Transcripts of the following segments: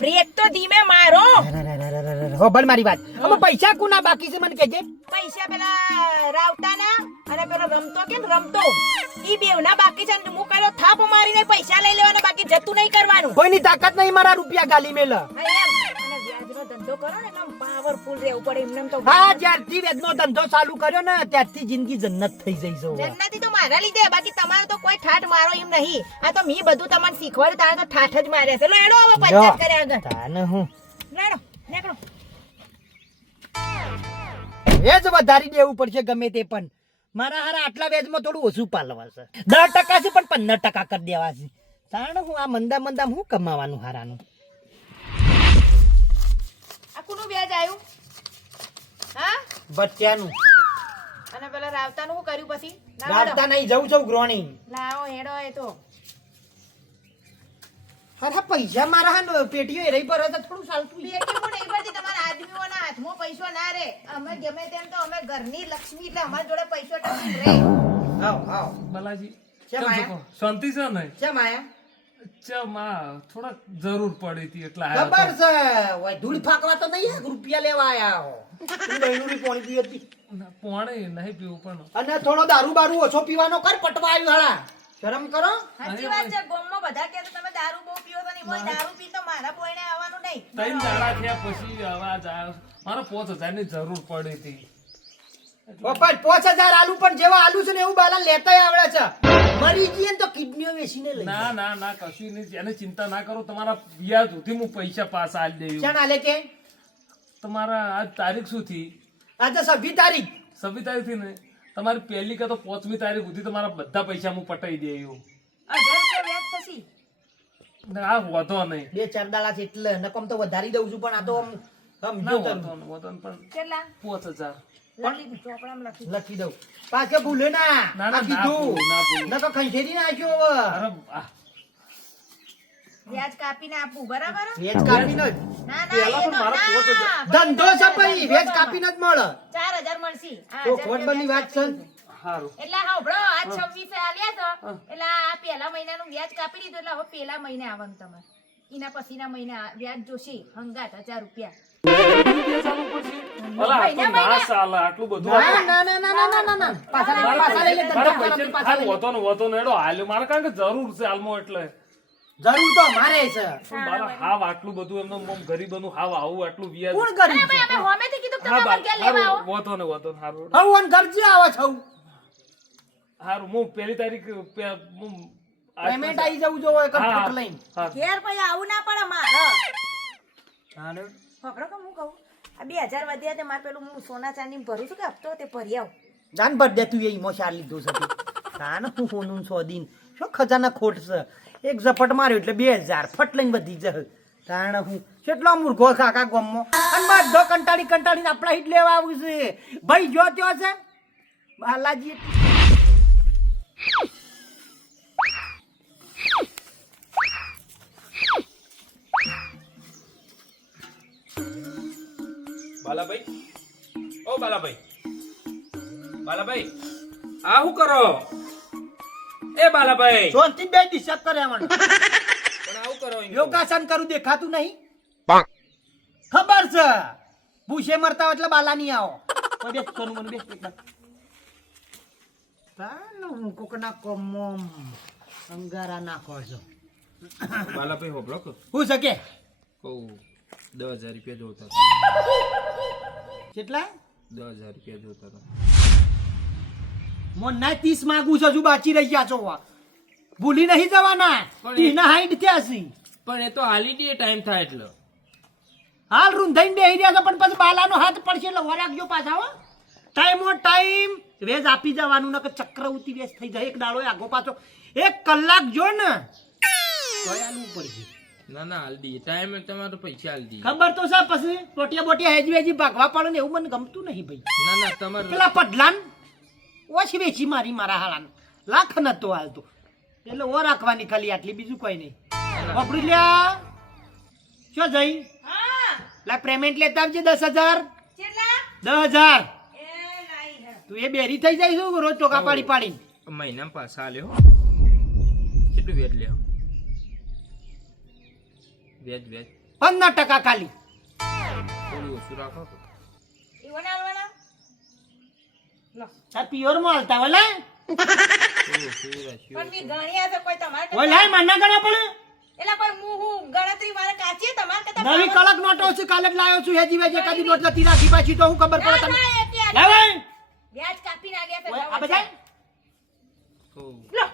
Break તો ધીમે મારો હો ભલ મારી વાત અમે પૈસા કુના બાકી છે મને કહેજે પૈસા પેલા રાવતાના અને પેલો રમતો કે રમતો ઈ બેવના બાકી છે ને હું કર્યો થાપ મારીને પૈસા લઈ લેવાના બાકી જતું નહીં કરવાનું કોઈની તાકાત નહીં મારા રૂપિયા ગાલી મેલ એમ. ધંધો કરો ને એકદમ પાવરફુલ રહેવું પડે એમને તો હા જ્યારથી વેદનો ધંધો ચાલુ કર્યો ને ત્યારથી જિંદગી જન્નત થઈ જઈ જો. જન્નતી તો મારા લીધે બાકી તમારો તો કોઈ ઠાઠ મારો એમ નહીં. આ તો મી બધું તમને શીખવાડ્યું તારે તો ઠાઠ જ માર્યા છે. લો એડો હવે પંચાયત કરે આગળ. તાને હું. લેડો નીકળો. એ જ વધારી દેવું પડશે ગમે તે પણ. મારા હારા આટલા વેજમાં થોડું ઓછું પાલવા છે. દસ ટકા છે પણ પંદર ટકા કરી દેવા છે. તાણ હું આ મંદા મંદા હું કમાવાનું હારાનું? કોનું વ્યાજ આવ્યું હા? બચ્ચાનું અને પેલા રાવતાનું શું કર્યું પછી? રાવતા નહીં જવું છું ગ્રોણી. લાવો હેડો એ તો. અરે પૈસા મારા હા પેટીઓ એ રહી પર તો થોડું ચાલતું છે. પેટી પણ નહીં પડતી તમારા આદમીઓના હાથમાં પૈસો ના રે અમે ગમે તેમ તો અમે ઘરની લક્ષ્મી એટલે અમારા જોડે પૈસો ટકી રહે. આવ આવ. બલાજી કેમ કેમ આયા? શાંતિ છે ને? કેમ આયા? ચમ આ થોડાક જરૂર પડી હતી એટલે ખબર છે ઓય ધૂળ ફાકવા તો નહીં એક રૂપિયા લેવા આયા હો. તું પોણી પી હતી. પોણી નહીં પીવું પણ અને થોડો દારૂ બારૂ ઓછો પીવાનો કર પટવા આવ્યો હાલા શરમ કરો. સાચી વાત છે ગામમાં બધા કહે છે તમે દારૂ બહુ પીઓ તો નહીં બોલ દારૂ પી તો મારા પોઈને આવવાનું નહીં. ત્રણ દાડા થયા પછી અવાજ આવ્યો. મારે પાંચ હજારની જરૂર પડી હતી. પપ્પા પાંચ હજાર આલુ પણ જેવા આલુ છે ને એવું બાલા લેતા આવડે છે. મરી જઈએ તો કિડનીઓ વેચીને લઈ ના ના ના કશું નહીં. એને ચિંતા ના કરો તમારા વ્યાજ સુધી હું પૈસા પાસ આલી દઉં ચાણ આલે કે? તમારા આજ તારીખ શું થી? આજે છવ્વીસ તારીખ. છવ્વીસ તારીખથી ને? તમારી પહેલી કે તો પાંચમી તારીખ સુધી તમારા બધા પૈસા હું પટાઈ ને આ વધો નહીં. બે ચાર દાડા છે એટલે નકમ તો વધારી દઉં છું પણ આ તો આમ પણ કેટલા? પાંચ હજાર. લખી દઉં. પાછે ભૂલે ના. ના, કીધું. ના ભૂલું, ના ભૂલું. નકર ખંખેરી નાખ્યો હવે. અરે વ્યાજ કાપીને બરાબર? જ. ના ના પહેલા તો. ધંધો છે ભાઈ જ મળે. મળશે. તો વાત છે. એટલે આ છવ્વીસે આલ્યા છો એટલે આ પહેલા મહિનાનું વ્યાજ કાપી દીધું એટલે હવે પેલા મહિને આવવાનું તમારે. એના પછીના મહિને વ્યાજ જોશે હંગાત હજાર રૂપિયા. કે જરૂર છે હાલમાં એટલે. જરૂર તો મારે છે. મારા હાવ આટલું બધું એમનું આમ ગરીબોનું હાવ આવું આટલું વ્યાજ. કોણ ગરીબ છે? અમે હોમેથી કીધું તમે મને ક્યાં લેવા આવો? વોતો ને વોતો ને, હારું હું અન ઘરથી આવે છું હારું હું પહેલી તારીખ હું પેમેન્ટ આવી જવું જો એક ફોટો લઈને. ઘેર પછી આવું ના પડે મારે. હાલો. ખબર કે હું કહું? આ બે હજાર વધ્યા તે મારે પેલું હું સોના ચાંદી ભરું છું કે હપ્તો તે ભરી આવું. જાન બર્થડે તું એ ઈમો શાર લીધો છે તું. હું સોનું સો દિન. શું ખજાના ખોટ છે? એક ઝપટ માર્યો એટલે બે હજાર. ફટ લઈને વધી જશે. તાણ હું. કેટલો મૂર્ખો કાકા ગમો અને બધો કંટાળી કંટાળીને આપણા હિટ લેવા આવું છે. ભાઈ, જો ત્યો છે? બાલાજી બાલાભાઈ? ઓ બાલાભાઈ. બાલાભાઈ આ શું કરો? એ બાલાભાઈ. શાંતિ બે ડિસ્ટર્બ કરે મને. પણ આવું કરો યોગાસન કરું દેખાતું નહીં? ખબર છે? ભૂસે મરતા હોય એટલે બાલા નહીં આવો. બેસ, સોનું મોનું બેસ, એકદમ. તાનું કોકના કોમોમ અંગારા નાખો છો. બાલાભાઈ હોબળો કે. હું શકે? કહું દસ હજાર રૂપિયા જોતા કેટલા? દસ હજાર રૂપિયા જોતા હતા. મોન ના ત્રીસ માગું છું હજુ બાકી રહી ગયા છો ભૂલી નહીં જવાના. ટીના હાઈટ થયા છે? પણ એ તો હાલી દે ટાઈમ થાય એટલે. હાલ રૂંધાઈને બેહી રહ્યા છો પણ પછી બાલાનો હાથ પડશે એટલે વરાગજો પાછા હો. ટાઈમ ઓ ટાઈમ વેજ આપી જવાનું ને ચક્રવૃત્તિ વેજ થઈ જાય. એક દાડો આગો પાછો. એક કલાક જો ને. પડશે ના ના હલ્દી. ટાઈમ તમારે પૈસા હલ્દી. ખબર તો છે પછી ટોટિયા બોટિયા હેજી વેજી ભાગવા પડે ને એવું મને ગમતું નહીં ભાઈ. ના ના તમારે પેલા પડલાન ઓછી વેચી મારી મારા હાલાન લાખ નતો હાલતો. એટલે ઓ રાખવાની ખાલી આટલી બીજું કોઈ નહીં. વાપરી લ્યા. શું જઈ? હા. લા પેમેન્ટ લેતા આવજે દસ હજાર. દસ હજાર. એ લાઈ હે. તું એ બેરી થઈ જાય છું રોજ ટોકા પાડી પાડી મહિના પાછા લ્યો કેટલું વેટ લ્યો વ્યાજ વેજ. પંદર ટકા ખાલી. થોડું ઓછું રાખો આ પિયોરમાં હાલતા નવી કડક નોટો કાલે લાવ્યો છું હેજી વેજે કદી નોટ નથી રાખી પાછી તો હું ખબર પડે તમને લાવ. વ્યાજ આ બધા છે. થોડું લો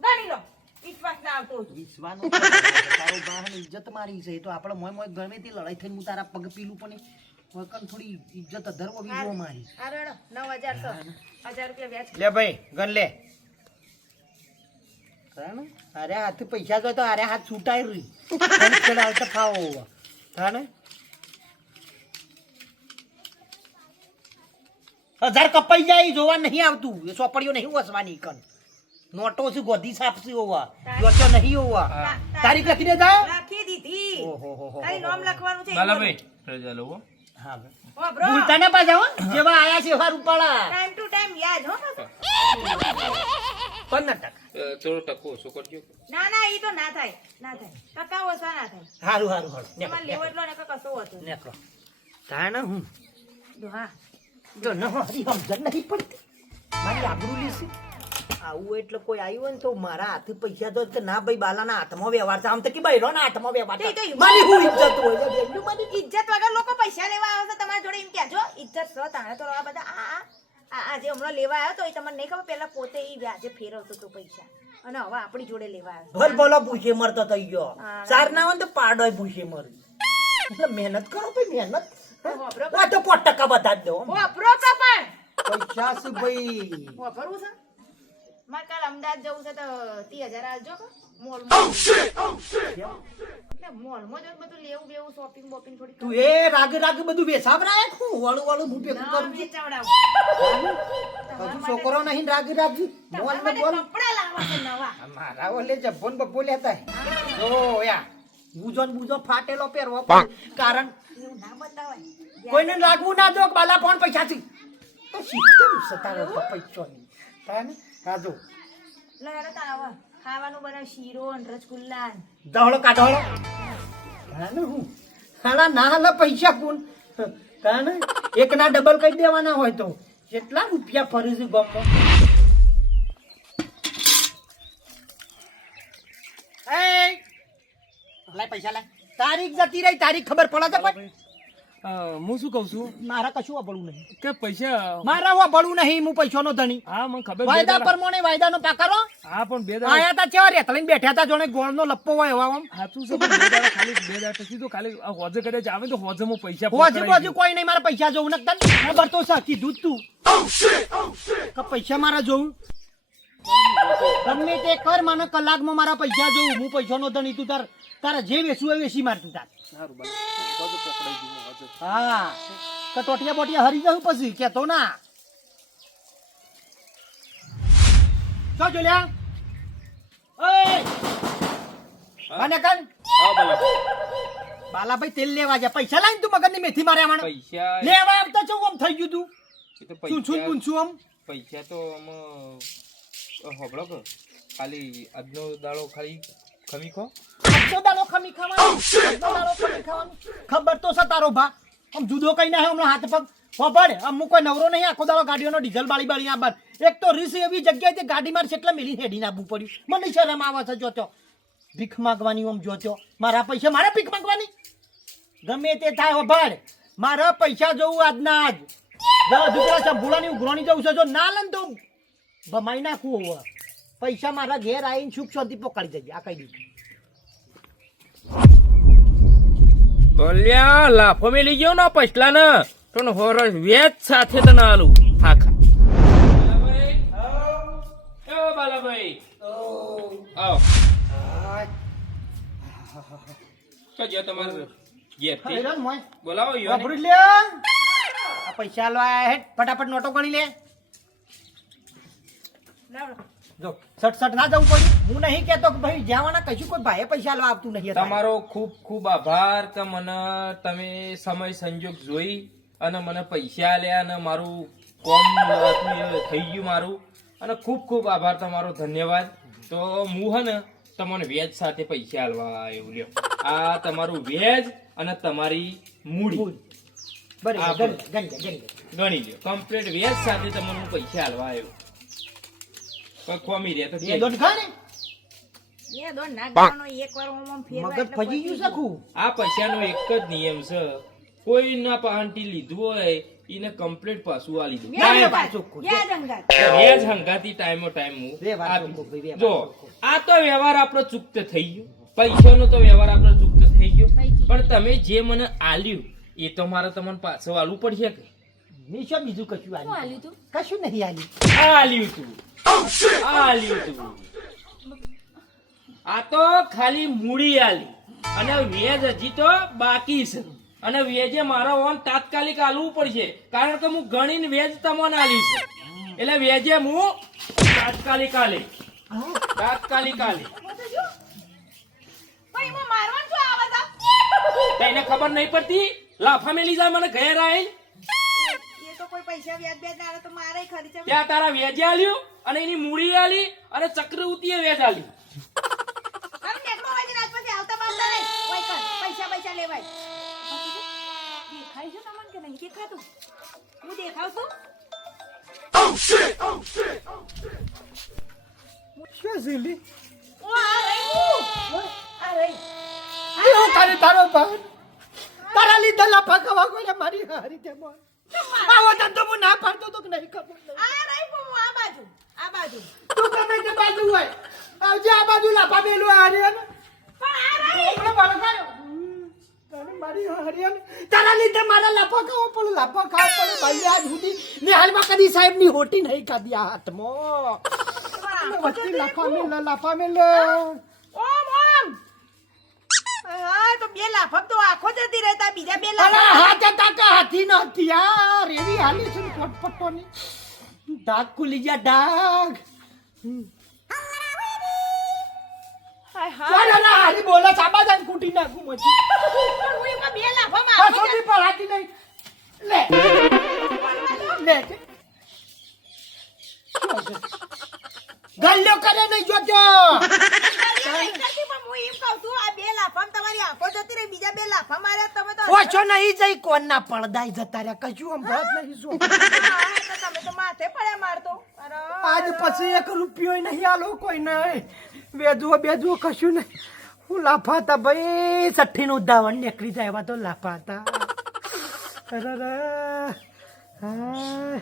ગણી લો વિશ્વાસ ના આવતો વિશ્વાનો તારો બાહની ઇજ્જત મારી છે. તો આપણે મોય મોય ગમે તે લડાઈ થઈને હું તારા પગ પીલું પણ વકન થોડી ઇજ્જત અધરવો બીજો મારી. આ રેડો, નવ હજાર સો. હજાર રૂપિયા વ્યાજ લે ભાઈ ગન લે. કાને? અરે હાથ પૈસા જો તો અરે હાથ છૂટાય રહી. હાલ તો ખાવો. હજાર કપાઈ જાય જોવા નહીં આવતું. એ સોપડીઓ નહીં વસવાની કન નોટો છે ગોધી સાપસી હોવા યોચો નહીં હોવા તારીખ લખી દે જા લખી દીધી. ઓહો હો હો ખાલી નામ લખવાનું છે બાલાભાઈ રજા લો હો. ભૂલતા ના પાછા હો. જેવા આયા છે એવા રૂપાળા. ટાઈમ ટુ ટાઈમ વ્યાજ હો. પંદર ટકા. થોડો ટકો ઓછો કરજો? ના ના ઈ તો ના થાય. ના થાય. ટકા ઓછા ના થાય. હારું હારું હારું. તમારે લેવો એટલો ને કશો હોતો. નેકળો. તાણે હું? જો હા. જો ન મારી સમજણ નહીં પડતી. મારી આબરૂ લીસી. આવું એટલે કોઈ આવ્યું ને તો મારા હાથે પૈસા તો કે ના ભાઈ બાલાના હાથમાં વ્યવહાર છે. આમ તો કે બૈરો ના હાથમાં વ્યવહાર છે. મારી હું ઇજ્જત હોય છે. મારી ઇજ્જત વગર લોકો પૈસા લેવા આવે છે તમારા જોડે એમ કહેજો ઇજ્જત છો તાણે તો આ બધા આ આ આ આ હમણાં લેવા આવ્યો તો એ તમને નહીં ખબર પેલા પોતે એ વ્યાજે ફેરવતો તો પૈસા. અને હવે આપણી જોડે લેવા આવ્યો ભલ ભલો ભૂસે મરતો થઈ ગયો. સાર ના હોય તો પાડો ભૂસે મરી. એટલે મહેનત કરો ભાઈ મહેનત. આ તો પોટ ટકા બતા જ દો. વાપરો કે પણ. પૈસા શું ભાઈ? વાપરવું છે? મારે કાલ અમદાવાદ જવું છે તો ત્રીસ હજાર આવજો મોલ મોલમાં. એટલે મોલમાં જ બધું લેવું બેવું શોપિંગ બોપિંગ થોડી તું એ રાગ રાગ બધું હું? વાળું વાળું હું ભેગું ના કરું છું? વેચાવડાવું. છોકરો નહીં રાગ રાગ. બોલ તમારા બોલ. માટે લાવવા છે નવા. મારા ઓલે જબ્બોન બબ્બો લેતા હે. ઓ યા. બુજો ને બુજો ફાટેલો પહેરવો કારણ ના બતાવાય. કોઈને લાગવું ના જો બાલા ફોન પૈસા થી તો સિસ્ટમ સતારો પૈસો નહીં. તાને જો લે હેડો તાર ખાવાનું બનાવ શીરો ને રસગુલ્લા દહોળો કાઢોળો. તાને હું? હાલા ના હાલા પૈસા કોણ કાને? એક ના ડબલ કરી દેવાના હોય તો? કેટલા રૂપિયા ફરે છે ગમમાં એ! લાય પૈસા લાય. તારીખ જતી રહી તારીખ ખબર પડે તો અ, હું શું કઉ છું? મારા કશું વાપરવું નહીં. કે પૈસા મારા વાપરવું નહીં હું પૈસાનો ધણી. હા મને ખબર વાયદા પ્રમાણે વાયદાનો પાકરો. હા પણ બે દાડા. આયા તા ચેવા રેતલીને બેઠા તા જોણે ગોળનો લપ્પો હોય એવા આમ સાચું છે બે દાડા ખાલી બે દાડા પછી તો ખાલી હોજે કદાચ આવે તો હોજે હું પૈસા હોજે હોજે કોઈ નહીં મારા પૈસા જોવું નકતા ખબર તો સા કીધું તું. કે પૈસા મારા જોવું ગમે તે કર મને કલાકમાં મારા પૈસા જોવું હું પૈસાનો ધણી તું તાર. તારે જે વેચવું એ વેચી મારતું તાર. સારું બસ. હોજે પકડાઈ ગયું હા તો ટોટિયા બોટિયા હરી જવું પછી કેતો ના. શું જોલ્યા. અને કન બાલાભાઈ. તેલ લેવા જા પૈસા લાઈન તું મગજની મેથી મારે આમાં. પૈસા લેવા આવતા છો આમ થઈ ગયું તું. શું છું પૈસા પૂછું આમ. પૈસા તો આમ હોબળો ખાલી આજનો દાડો ખાલી ખમી ખો દાડો ખમી ખાવાનું દાડો ખમી ખાવાનો ખબર તો છે તારો ભા આમ જુદો કઈ ના હે હમણાં હાથ પગ હોબળ અમુક કોઈ નવરો નહીં આખો દાડો ગાડીઓનો ડીઝલ બાળી બાળી આબાર એક તો રીસ એવી જગ્યાએ ગાડી માર કેટલા મેલી હેડી નાખવું પડ્યું મને શરમ આવે છે જોતો ભીખ માગવાની આમ જોતો મારા પૈસા મારા ભીખ માંગવાની? ગમે તે થાય હોબળ મારા પૈસા જોવું આજના આજ. દસ દીકરા સંભુલાની ઉઘરોની જવું છે જો ના લન તો ભમાઈ નાખવું હવે. પૈસા મારા ઘેર આવીને સુખ શાંતિ પકડી જજે આ કહી દીધું બોલ્યા લાફો મેલી ગયો ને પછલા ને તો હોરસ વેચ સાથે તને આલું. બાલાભાઈ આવો. જો તમારે. બોલાવો લે. પૈસા આલવા ફટાફટ નોટો ગણી લે. જો સટ સટ ના જવું પડ્યું. હું નહીં કેતો કે ભાઈ જવાના કશું કોઈ ભાઈએ પૈસા લેવા આવતું નહીં તમારો ખૂબ ખૂબ આભાર કે મને તમે સમય સંજોગ જોઈ અને મને પૈસા આલ્યા અને મારું કોમ થઈ ગયું મારું. અને ખૂબ ખૂબ આભાર તમારો ધન્યવાદ. તો હું હે ને તમને વેજ સાથે પૈસા આલવા એવું લ્યો. આ તમારું વેજ અને તમારી મૂડી. બરાબર ગણ લ્યો. કમ્પ્લીટ વેજ સાથે તમને હું પૈસા હાલવા આવ્યો ખોમી રહે તો બે દોઢ ખા ને. બે દોઢ ના ગણવાનો એક ઓમ ઓમ મગજ ફજી ગયું પતી આ પૈસાનો એક જ નિયમ છે. કોઈના પાસેથી લીધું હોય એને કમ્પ્લીટ પાછું આલી દો બે ટાઈમ જંગાત, ચોખ્ખું. બે જંગાત. વ્યાજ હંગાતી ટાઈમો ટાઈમ જો આ તો વ્યવહાર આપણો ચૂકત થઈ ગયો. પૈસાનો તો વ્યવહાર આપણો ચૂકત થઈ ગયો. પણ તમે જે મને આલ્યું એ તો મારે તમને પાછું આલવું પડશે કે? શું બીજું કશું આલ્યું આલ્યું તું? કશું નહીં આલ્યું આ આલ્યું તું. આલ્યું તું. આ તો ખાલી મૂડી આલી. અને વેજ હજી તો બાકી છે. અને વેજે મારો ઓન તાત્કાલિક આલવું પડશે. કારણ કે હું ગણીને વેજ તમને આલી છે. એટલે વેજે હું તાત્કાલિક આલી. તાત્કાલિક આલી. આવે? તને ખબર નહીં પડતી? લાફા મેલી જાય મને ઘેર આવીને? એ તો કોઈ પૈસા વ્યાજ બ્યાજ ના આવે તો મારે ખરી ત્યાં તારા વેજે આલ્યું અને એની મૂડી આલી અને ચક્રવૃત્તિએ વેજ આલ્યું. હવે નેકળો હોય છે ને પછી આવતા બાવતા નહીં. ઓય કર, પૈસા પૈસા લેવાય. દેખાય છે તમને કે નહીં? દેખાતું હું દેખાવ છું? શું ઝીલી ઓ આ રહી. આ રહી. એવું તારે તારો ભાઈ તારા લીધેલા ભગવા ખાવા મારી હારી તે બોલ આવો ધંધો હું ના પાડતો તો કે નહીં ખબર આ રહી હું આ બાજુ આ બાજુ. તું તમે તે બાજુ હોય આવજે આ બાજુ લાફા મેલું હારી ને. પણ આ રહી આપણે મારી તારા લીધે મારા લાફા ખાવા પડે લાફા ખાવા પડે. ભાઈ આજ સુધી નિહાલમાં કદી સાહેબની હોટી નહીં ખાધી આ હાથમાં. વચ્ચે લાફા મેલે લાફા મેલે ઓમ ઓમ હા તો બે લાફમ તો આખો જતી રહેતા બીજા બે અલા હા જતા હતા કે હાથી નથી યાર એવી હાલી છે પટપટો ની ડાક કુલી ગયા ડાક. હાય હારી બોલે સાબા જાન કૂટી નાખું મજી પણ હું એમાં બે લાફામાં આ પણ હાથી નહીં. લે. લે? ગલ્યો કરે નહીં જોજો હું એમ કહું છું, આ બે લાફામાં તમારી આંખો જતી રહી, બીજા બે લાફા માર્યા તમે તો ઓછો નહીં જઈ કોણના પડદાય જતા રહ્યા કશું સંભળાત નહીં શું? તમે તો માથે પડ્યા મારતો આજ પછી એક રૂપિયો નહીં આલો કોઈ નહીં વેજવો બેજવો કશું નહીં. હું લાફા હતા ભાઈ સઠ્ઠી નું ઉદાહરણ નીકળી જાય એવા તો લાફા હતા. અરે. હાય.